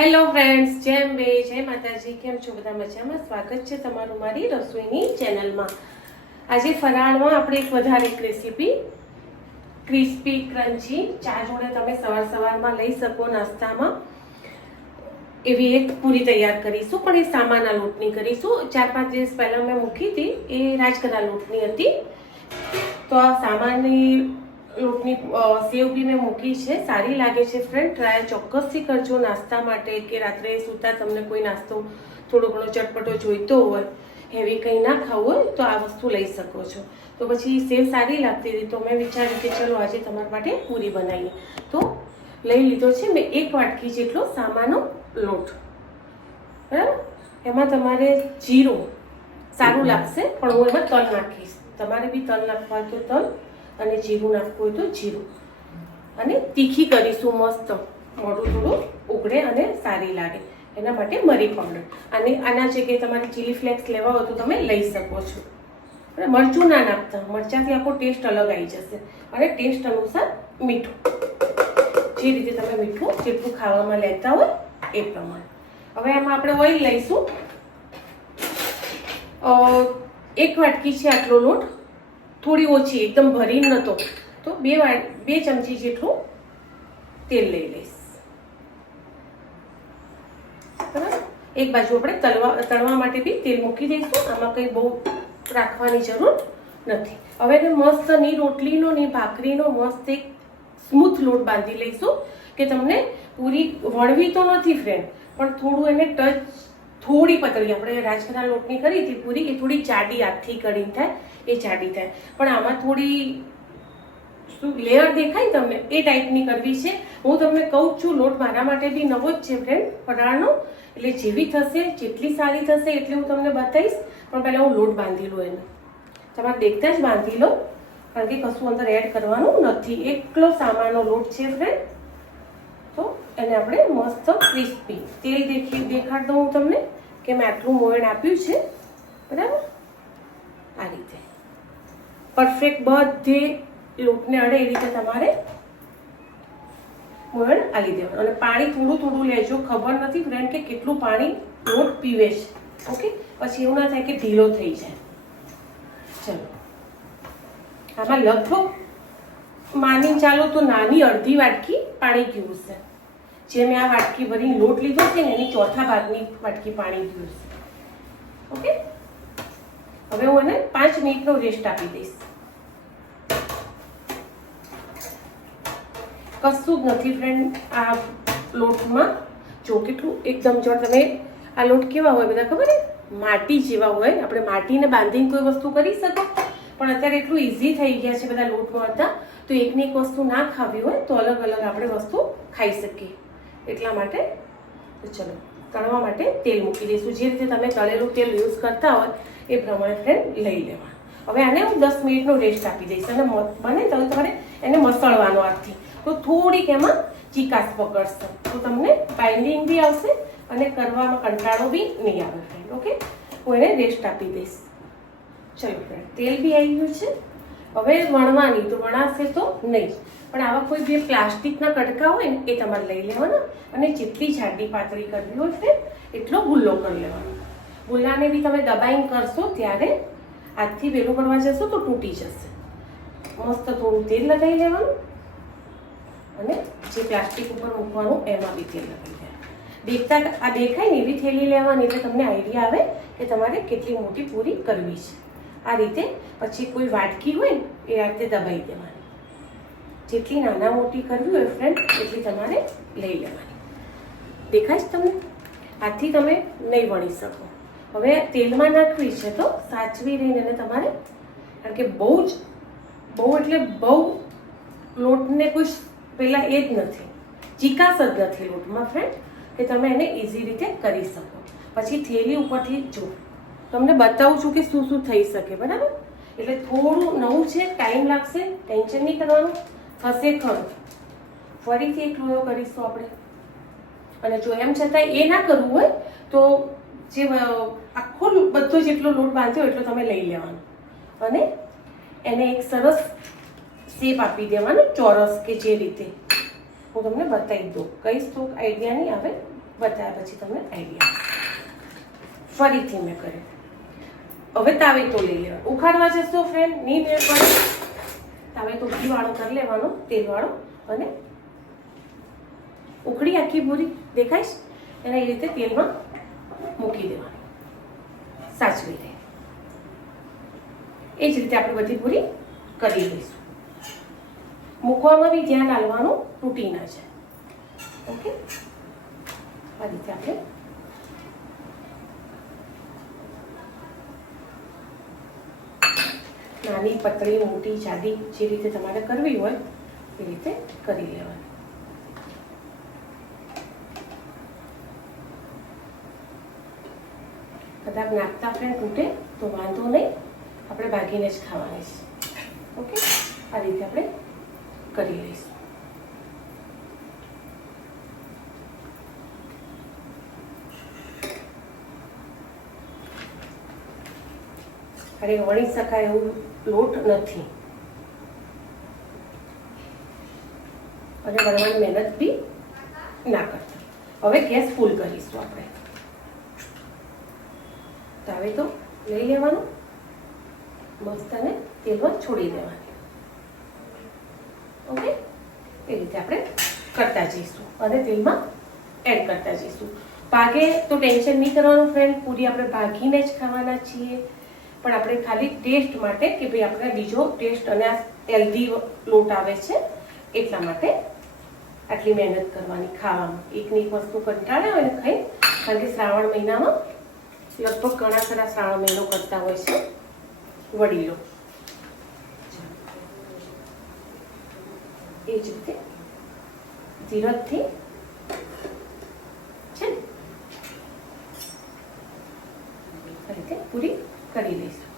Hello friends જેમ બે જય માતાજી, કેમ છો બધા મજામાં? સ્વાગત છે તમારું મારી રસોઈની ચેનલમાં. આજે ફરાળમાં આપણે એક વધારે એક રેસીપી ક્રિસ્પી ક્રન્ચી ચા જોડે તમે સવાર સવારમાં લઈ શકો નાસ્તામાં. એવી એક પૂરી તૈયાર કરીશું, પણ એ સામાના લોટની કરીશું. ચાર પાંચ દિવસ પહેલાં મેં મૂકી હતી, એ રાજકના લોટની હતી. તો આ સામાનની લોટની અ, સેવ બી મૂકી છે. સારી લાગે છે ફ્રેન્ડ ટ્રાય ચોક્કસથી કરજો નાસ્તા માટે કે રાત્રે સૂતા તમને કોઈ નાસ્તો થોડો ઘણો ચટપટો જોઈતો હોય હેવી કંઈ ના ખાવું હોય તો આ વસ્તુ લઈ શકો છો. તો પછી સેવ સારી લાગતી હતી તો મેં વિચાર્યું કે ચલો આજે તમારા માટે પૂરી બનાવીએ. તો લઈ લીધો છે મેં એક વાટકી જેટલો સામાનો લોટ. બરાબર? એમાં તમારે જીરું સારું લાગશે પણ હું એમાં તલ નાખીશ. તમારે બી તલ નાખવા તો તલ. અને જીરું નાખવું હોય તો જીરું. અને તીખી કરીશું મસ્ત. મોઢું થોડું ઉઘડે અને સારી લાગે. એના માટે મરી પાવડર અને આના જગ્યાએ તમારે ચીલી ફ્લેક્સ લેવા હોય તો તમે લઈ શકો છો. અને મરચું ના નાખતા. મરચાંથી આખો ટેસ્ટ અલગ આવી જશે. અને ટેસ્ટ અનુસાર મીઠું. જે રીતે તમે મીઠું જેટલું ખાવામાં લેતા હોય એ પ્રમાણે. હવે આમાં આપણે ઓઇલ લઈશું. એક વાટકી છે આટલો લોટ. થોડી ઓછી, એકદમ ભરી નતો તો બે બે ચમચી જેટલું તેલ લઈ લઈશ. એક બાજુ આપણે તળવા તળવા માટે બી તેલ મૂકી દઈશું. આમાં કંઈ બહુ રાખવાની જરૂર નથી. હવે મસ્તની રોટલીનો ની ભાખરીનો મસ્ત એક સ્મૂથ લોટ બાંધી લઈશું કે તમને પૂરી વણવી તો નથી ફ્રેન્ડ પણ થોડું એને ટચ થોડી પતળી આપણે રાજકના લોટની કરી હતી પૂરી, એ થોડી જાડી હાથથી કરીને થાય, એ જાડી થાય. પણ આમાં થોડી શું લેયર દેખાય તમને? એ ટાઈપની કરવી છે. હું તમને કહું છું, લોટ મારા માટે બી નવો જ છે ફ્રેન્ડ ફરાળનો એટલે જેવી થશે, જેટલી સારી થશે એટલી હું તમને બતાવીશ. પણ પહેલાં હું લોટ બાંધી લઉં એનો. તમારે દેખતા જ બાંધી લો. કારણ કે કશું અંદર એડ કરવાનું નથી. એકલો સામાનો લોટ છે ફ્રેન્ડ તો એને આપણે મસ્ત ક્રિસ્પી તેલ દેખી દેખાડ હું તમને કે મેં આટલું મોયણ આપ્યું છે. બરાબર? આ રીતે. પરફેક્ટ બધે લોટને અડે એ રીતે તમારે મોયણ આલી દેવાનું. અને પાણી થોડું થોડું લેજો. ખબર નથી ફ્રેન્ડ કે કેટલું પાણી લોટ પીવે છે. ઓકે? પછી એવું ના થાય કે ઢીલો થઈ જાય. ચલો. આમાં લગભગ માની ચાલો તો નાની અડધી વાટકી પાણી ગયું છે. જે મેં આ વાટકી ભરીને લોટ લીધો છે ને એની ચોથા ભાગની વાટકી પાણી પીવું છે. ઓકે? હવે હું એને પાંચ મિનિટનો રેસ્ટ આપી દઈશ. કશું જ નથી ફ્રેન્ડ આ લોટમાં. જો કેટલું એકદમ જો તમે આ લોટ કેવા હોય બધા ખબર ને માટી જેવા હોય. આપણે માટીને બાંધીને કોઈ વસ્તુ કરી શકો પણ અત્યારે એટલું ઇઝી થઈ ગયા છે બધા લોટમાં મળતા તો એકની એક વસ્તુ ના ખાવી હોય તો અલગ અલગ આપણે વસ્તુ ખાઈ શકીએ. એટલા માટે ચલો, તળવા માટે તેલ મૂકી દઈશું. જે રીતે તમે તળેલું તેલ યુઝ કરતા હોય એ પ્રમાણે ફ્રેન્ડ લઈ લેવા હવે આને હું દસ મિનિટનો રેસ્ટ આપી દઈશ. અને બને તો તમારે એને મસળવાનો આથી. તો થોડીક એમાં ચીકાશ પકડશે. તો તમને બાઇન્ડિંગ બી આવશે અને કરવામાં કંટાળો બી નહીં આવે ફ્રેન્ડ ઓકે હું એને રેસ્ટ આપી દઈશ. ચલો ફ્રેન્ડ તેલ બી આવી ગયું છે. હવે વણવાની, તો વણાશે તો નહીં. પણ આવા કોઈ બે પ્લાસ્ટિકના કટકા હોય ને, એ તમારે લઈ લેવાના અને જેટલી જાડી પાતળી કરવી હોય છે એટલો ગુલ્લો કરી લેવાનો. ગુલ્લાને બી તમે દબાઈને કરશો ત્યારે હાથથી વેલું કરવા જશો તો તૂટી જશે. મસ્ત થોડું તેલ લગાવી લેવાનું અને જે પ્લાસ્ટિક ઉપર મૂકવાનું એમાં બી તેલ લગાવી દેવાનું. દેખતા આ દેખાય ને એવી થેલી લેવાની એટલે તમને આઈડિયા આવે કે તમારે કેટલી મોટી પૂરી કરવી છે. આ રીતે પછી કોઈ વાટકી હોય ને એ રીતે દબાઈ દેવાની. જેટલી નાના મોટી કરવી હોય ફ્રેન્ડ એટલી તમારે લઈ લેવાની. દેખાય છે તમને? આથી તમે નહીં વણી શકો. હવે તેલમાં નાખવી છે તો સાચવી રહીને એને તમારે, કારણ કે બહુ જ, બહુ એટલે બહુ લોટને કોઈ પહેલાં એ જ નથી. ચીકાશ જ નથી લોટમાં ફ્રેન્ડ કે તમે એને ઇઝી રીતે કરી શકો. પછી થેલી ઉપરથી જો તમને બતાવું છું કે શું શું થઈ શકે, બરાબર? એટલે થોડું નવું છે ટાઈમ લાગશે ટેન્શન નહીં કરવાનું. થશે ખરું. ફરીથી એક લોયો કરીશું આપણે. અને જો એમ છતાં એ ના કરવું હોય, તો જે આખો બધો જેટલો લોટ બાંધ્યો એટલો તમે લઈ લેવાનો. અને એને એક સરસ શેપ આપી દેવાનો, ચોરસ કે જે રીતે. હું તમને બતાવી દઉં. કહીશ તો આઈડિયા નહીં આવે બતાવ્યા પછી તમને આઈડિયા ફરીથી મેં કર્યું. હવે તાવે તો લઈ લેવા ઉખાડવા જશો ફ્રેન્ડ નહીં મેળ પડે. તાવે તો ઘી વાળો કરી લેવાનો, તેલ વાળો, અને ઉકળી આખી પૂરી દેખાઈશ? એને એ રીતે તેલમાં મૂકી દેવાની. સાચવી દે એ જ રીતે આપણે બધી પૂરી કરી લઈશું. મૂકવામાં બી ધ્યાન હાલવાનું તૂટી ના છે. ઓકે? આ રીતે આપણે નાની પતળી મોટી જાડી જે રીતે તમારે કરવી હોય એ રીતે કરી લેવાની. કદાચ નાખતા ફ્રેન્ડ તૂટે, તો વાંધો નહીં. આપણે ભાગીને જ ખાવાની છે. ઓકે આ રીતે આપણે કરી લઈશું. અરે વણી શકાય એવું લોટ નથી. અને વણવાની મહેનત બી ના કરતા. હવે ગેસ ફૂલ કરીશું આપણે. તાવે તો લઈ લેવાનું. મસ્ત અને તેલમાં છોડી દેવાની. ઓકે? એ રીતે આપણે કરતા જઈશું. અને તેલમાં એડ કરતા જઈશું. ભાગે તો ટેન્શન નહીં કરવાનું ફ્રેન્ડ પૂરી આપણે ભાગીને જ ખાવાના છીએ. પણ આપણે ખાલી ટેસ્ટ માટે કે ભાઈ આપણે બીજો ટેસ્ટ અને આ હેલ્ધી લોટ આવે છે, એટલા માટે આટલી મહેનત કરવાની ખાવામાં. એકની એક વસ્તુ કંટાળે હોય ને ખાઈ, કારણ કે શ્રાવણ મહિનામાં લગભગ ઘણા ખરા શ્રાવણ મહિનો કરતા હોય છે વડીલો. એ જ રીતે ધીરજથી છે રીતે પૂરી કરી દઈશું.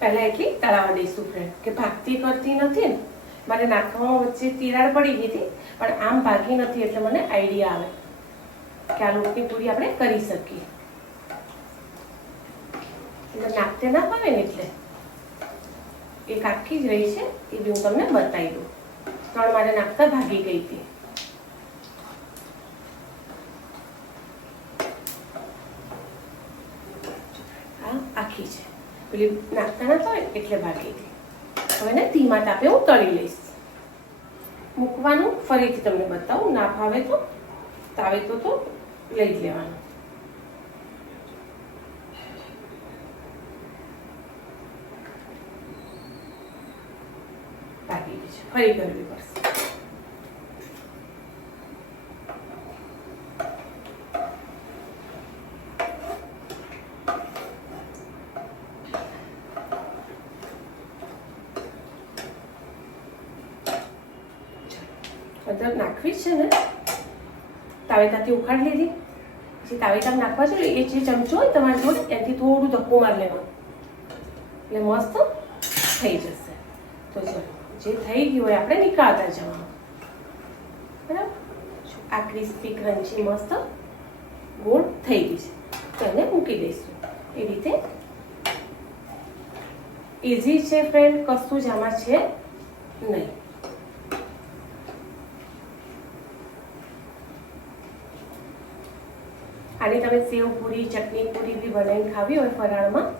પહેલા એટલી તળાવવા દઈશું ફ્રેન્ડ કે ભાગતી કરતી નથી ને? મારે નાખવામાં વચ્ચે તિરાડ પડી ગઈ હતી, પણ આમ ભાગી નથી એટલે મને આઈડિયા આવે કે આ લોટની પૂરી આપણે કરી શકીએ. એટલે નાખતે ના પાવે ને એટલે. એક આખી જ રહી છે, એ બી હું તમને બતાવી દઉં. ત્રણ મારે નાખતા ભાગી ગઈ હતી. આખી છે. પેલી નાખતા નતો એટલે ભાગી હતી હવે ને ધીમા તાપે હું તળી લઈશ. મૂકવાનું, ફરીથી તમને બતાવું. ના ભાવે તો, તાવે તો તો લઈ જ લેવાનું ભાગી ગઈ છે ફરી કરવી પડશે. નાખવી જ છે ને? તાવેતાથી ઉખાડી લીધી. પછી તાવેતા નાખવા છે એ જે ચમચો હોય તમારી જોડે ત્યાંથી થોડું ધક્કો મારી લેવાનું. એટલે મસ્ત થઈ ચલો જે થઈ ગયું હોય આપણે નીકાળતા જવાનું. બરાબર? આ ક્રિસ્પી ક્રન્ચી મસ્ત ગોળ થઈ ગઈ છે. તેને મૂકી દઈશું. એ રીતે ઇઝી છે ફ્રેન્ડ કશું જ આમાં છે નહીં. આની તમે સેવ પૂરી, ચટણી પૂરી બી બનાવીને ખાવી હોય ફરાળમાં,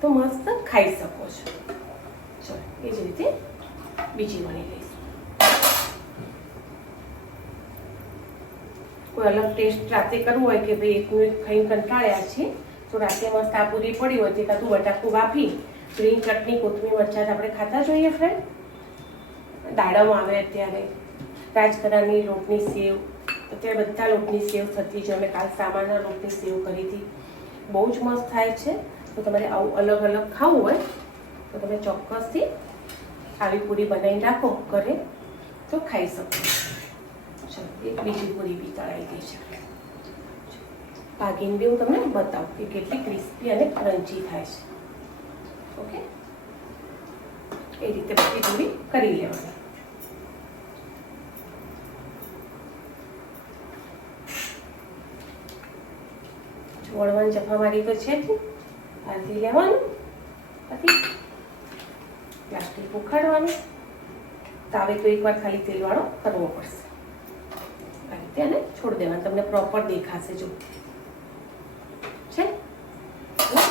તો મસ્ત ખાઈ શકો છો. ચલો, એ જ રીતે બીજી વણી લઈશું. કોઈ અલગ ટેસ્ટ રાતે કરવું હોય કે ભાઈ એકનું એક ખાઈને કંટાળ્યા છે, તો રાતે મસ્ત આ પૂરી પડી હોય તે કાતું બટાકું વાપી ગ્રીન ચટણી, કોથમીર, મરચાં આપણે ખાતા જોઈએ ફ્રેન્ડ દાડમ આવે અત્યારે. રાજકરાની લોટની સેવ. અત્યારે બધા લોટની સેવ થતી છે અમે કાલ સામાન્ય લોટની સેવ કરી હતી. બહુ જ મસ્ત થાય છે. તો તમારે આવું અલગ અલગ ખાવું હોય, તો તમે ચોક્કસથી આવી પૂરી બનાવી રાખો ઘરે તો ખાઈ શકો. ચલો, એક બીજી પૂરી બી તળાઈ ગઈ છે. ભાગીને બી હું તમને બતાવું કે કેટલી ક્રિસ્પી અને ક્રન્ચી થાય છે. ઓકે? એ રીતે બધી પૂરી કરી લેવાની. વળવાની જફા મારી તો છે જ ને. લેવાનું. પછી ઉખાડવાનું. તાવે તો એકવાર ખાલી તેલવાળો કરવો પડશે. આ રીતે આને છોડી દેવાનું. તમને પ્રોપર દેખાશે, જો. છે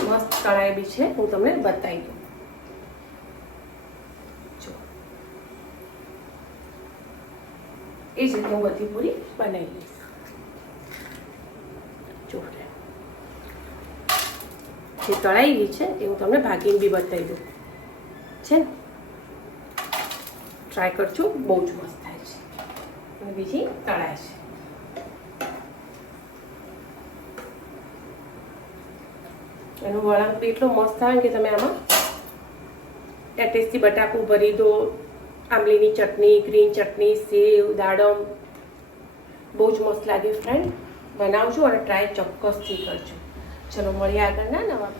મસ્ત કળાઈ બી છે. હું તમને બતાવી દઉં. એ જ રીતે હું બધી પૂરી બનાવી લઈશ. જો. જે તળાઈ ગઈ છે, એ હું તમને ભાગીને બી બતાવી દઉં. છે ને? ટ્રાય કરજો, બહુ જ મસ્ત થાય છે. અને બીજી તળાય છે. એનો વળાંક બી એટલો મસ્ત થાય કે તમે આમાં ટેસ્ટી બટાકું ભરી દો, આંબલીની ચટણી, ગ્રીન ચટણી, સેવ, દાડમ. બહુ જ મસ્ત લાગે ફ્રેન્ડ બનાવજો અને ટ્રાય ચોક્કસથી કરજો. ચલો, મળીએ આગળના નવા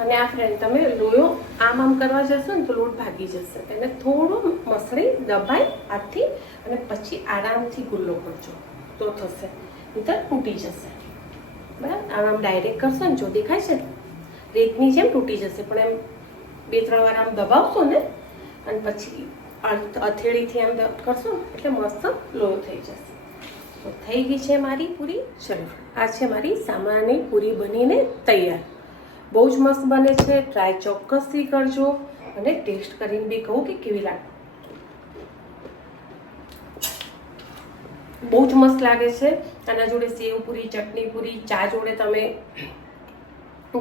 અને આ ફ્રેન્ડ તમે લોયો આમ આમ કરવા જશો ને તો લોટ ભાગી જશે. એને થોડું મસળી દબાઈ હાથથી અને પછી આરામથી ગુલ્લો કરજો. તો થશે. નહીતર તૂટી જશે. બરાબર? આમ આમ ડાયરેક્ટ કરશો ને જો દેખાય છે રેતની જેમ તૂટી જશે. પણ એમ બે ત્રણ વાર આમ દબાવશો ને અને પછી અથેળીથી આમ કરશો એટલે મસ્ત લોયો થઈ જશે. તો થઈ ગઈ છે મારી પૂરી. ચલો, આ છે મારી સામાની પૂરી બનીને તૈયાર. બહુ જ મસ્ત બને છે. ટ્રાય ચોક્કસથી કરજો અને ટેસ્ટ કરીને બી કહું કે કેવી લાગે. બહુ જ મસ્ત લાગે છે. આના જોડે સેવ પૂરી, ચટણી ચા જોડે તમે,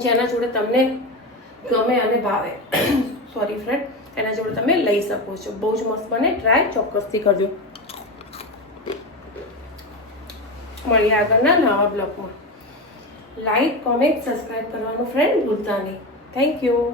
જેના જોડે તમને ગમે અને ભાવે. સોરી ફ્રેન્ડ એના જોડે તમે લઈ શકો છો. બહુ જ મસ્ત બને. ટ્રાય ચોક્કસથી કરજો. મળીએ આગળના નવા બ્લોગમાં. લાઈક કોમેન્ટ સબસ્ક્રાઈબ કરવાનું ફ્રેન્ડ ભૂલતા નહીં. Thank you